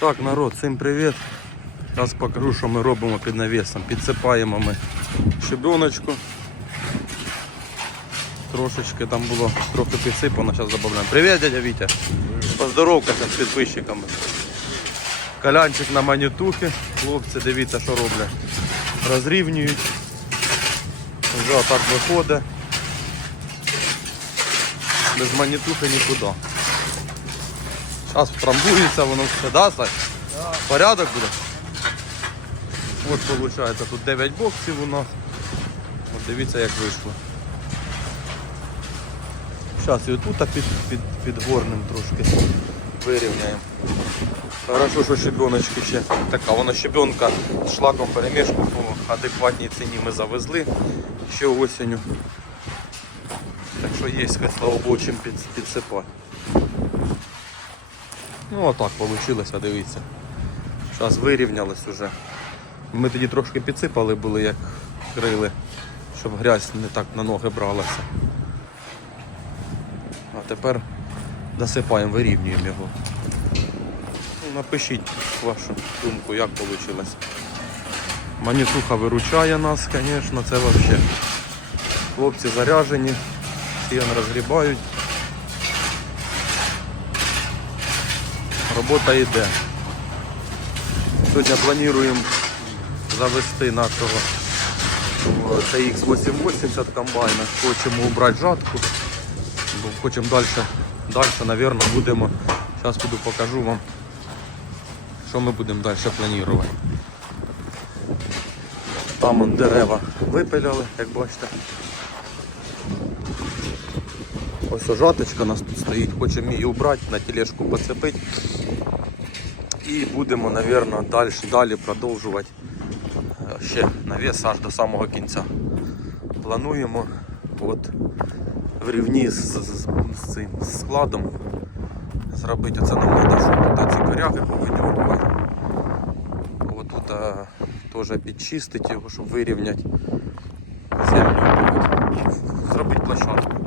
Так, народ, всім привіт. Зараз покажу, що ми робимо під навісом. Підсипаємо ми щебеночку. Трошечки там було трохи підсипано, зараз додаємо. Привіт, дядя Вітя. Поздоровкайся з підписчиками. Калянчик на манітухи. Хлопці, дивіться, що роблять. Розрівнюють. Вже отак виходить. Без манітухи нікуди. Зараз втрамбується воно все, да, Сань? Порядок буде? От виходить, тут 9 боксів у нас. От дивіться як вийшло. Зараз і отут під, під, під горним трошки вирівняємо. Хорошо, що щебеночки ще така, вона щебенка з шлаком перемішку по адекватній ціні ми завезли ще осінню. Так що є, слава Богу, чим підсипати. Ну отак вийшло, дивіться. Зараз вирівнялось уже. Ми тоді трошки підсипали були, як крили, щоб грязь не так на ноги бралася. А тепер досипаємо, вирівнюємо його. Ну, напишіть вашу думку, як вийшло. Манітуха виручає нас, звісно, це взагалі. Хлопці заряжені, сіян розгрібають. Робота йде. Сьогодні плануємо завести нашого TX880 комбайна. Хочемо убрати жатку. Хочемо далі, далі, напевно, будемо. Зараз буду покажу вам, що ми будемо далі планувати. Там дерева випиляли, як бачите. Ось жаточка у нас тут стоїть, хочемо її убрати, на тележку поцепити. І будемо, мабуть, далі, далі продовжувати е, ще навіс аж до самого кінця. Плануємо от в рівні з, з, з цим складом зробити оце нам треба, щоб тут ці коряги повидьорувати. От тут а, теж підчистити його, щоб вирівняти землю. Зробити площадку.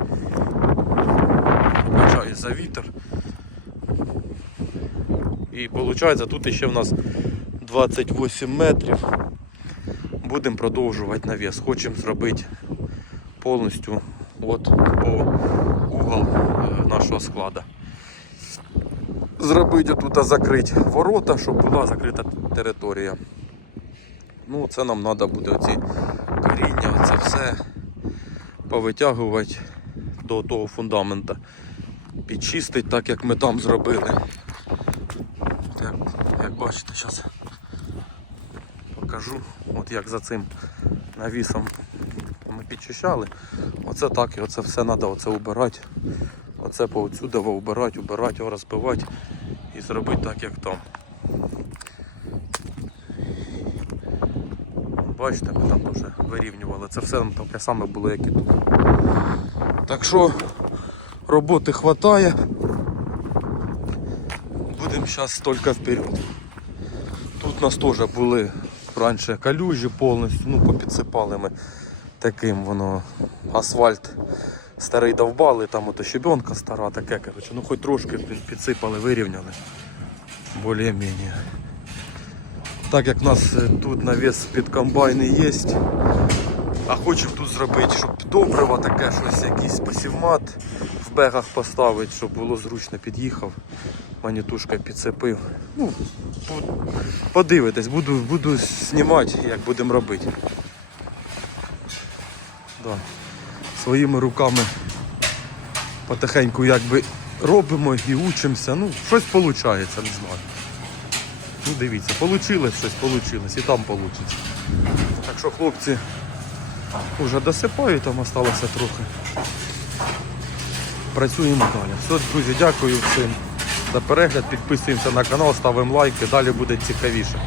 За вітер. І виходить, тут ще в нас 28 метрів. Будемо продовжувати навіс. Хочемо зробити повністю от по угол е, нашого складу. Зробити тут закрити ворота, щоб була закрита територія. Ну, це нам треба буде оці коріння, це все повитягувати до того фундамента. Підчистити так, як ми там зробили. Як, як бачите, зараз покажу, от як за цим навісом ми підчищали. Оце так і оце все треба оце убирати. Оце поотсюди убирати, убирати, розбивати і зробити так, як там. Бачите, ми там теж вирівнювали. Це все таке саме було, як і тут. Так що роботи вистачає. Будемо зараз тільки вперед. Тут у нас теж були раніше калюжі повністю, ну попідсипали ми таким воно асфальт старий довбали, там ото щебенка стара, таке, коротше, ну хоч трошки підсипали, вирівняли. Более-менее. Так як в нас е, тут навіс під комбайни є, а хочемо тут зробити, щоб добриво таке, щось, якийсь посівмат в бегах поставити, щоб було зручно під'їхав. Манітушка підцепив. Ну, по- подивитесь, буду, буду знімати, як будемо робити. Да. Своїми руками потихеньку якби робимо і учимося. Ну, щось виходить, не знаю. Ну дивіться, вийшло щось, вийшло, і там вийде. Так що хлопці вже досипаю, там залишилося трохи. Працюємо далі. Все, друзі, дякую всім за перегляд. Підписуємося на канал, ставимо лайки, далі буде цікавіше.